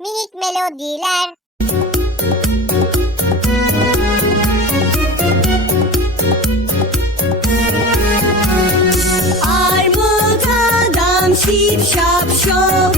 Minik melodiler. Armut adam şip şap şop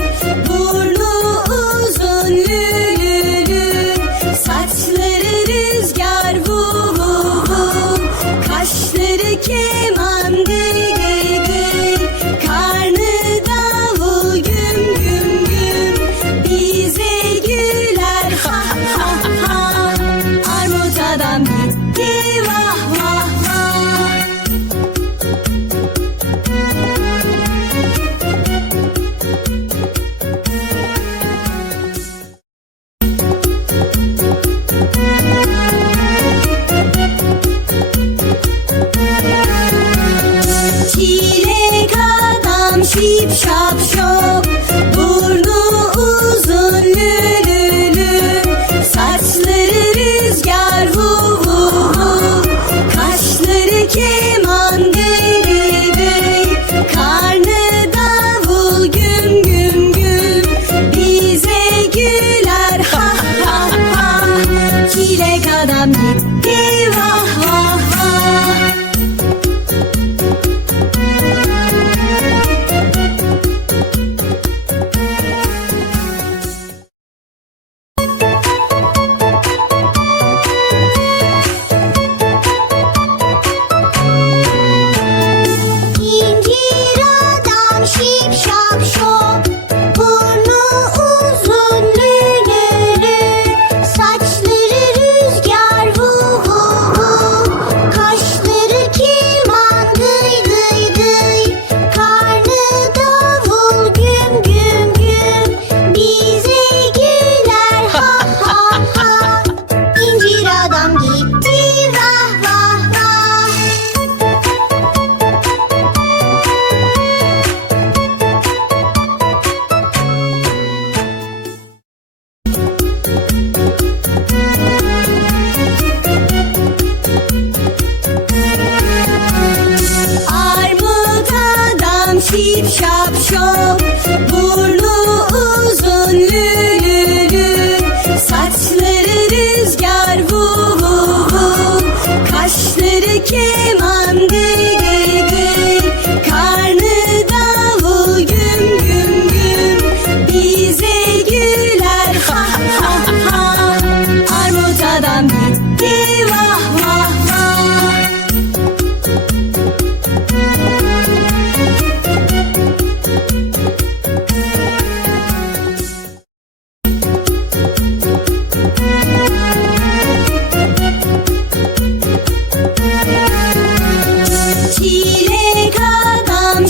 şap şop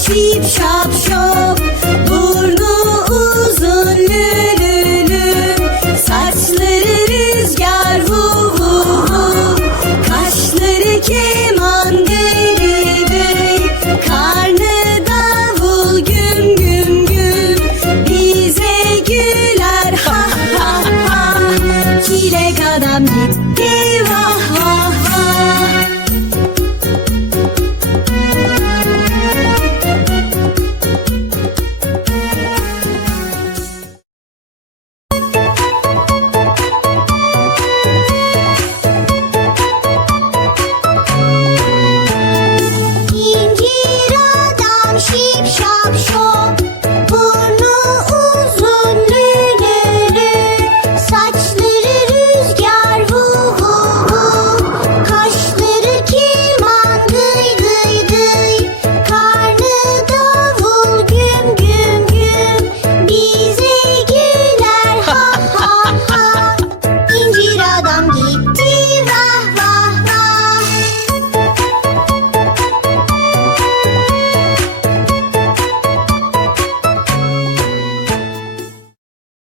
şip Burnu uzun Saçları rüzgar vu Kaşları keman deri Karnı davul güm güm güm Bize güler ha ha ha. Çilek adam gitti.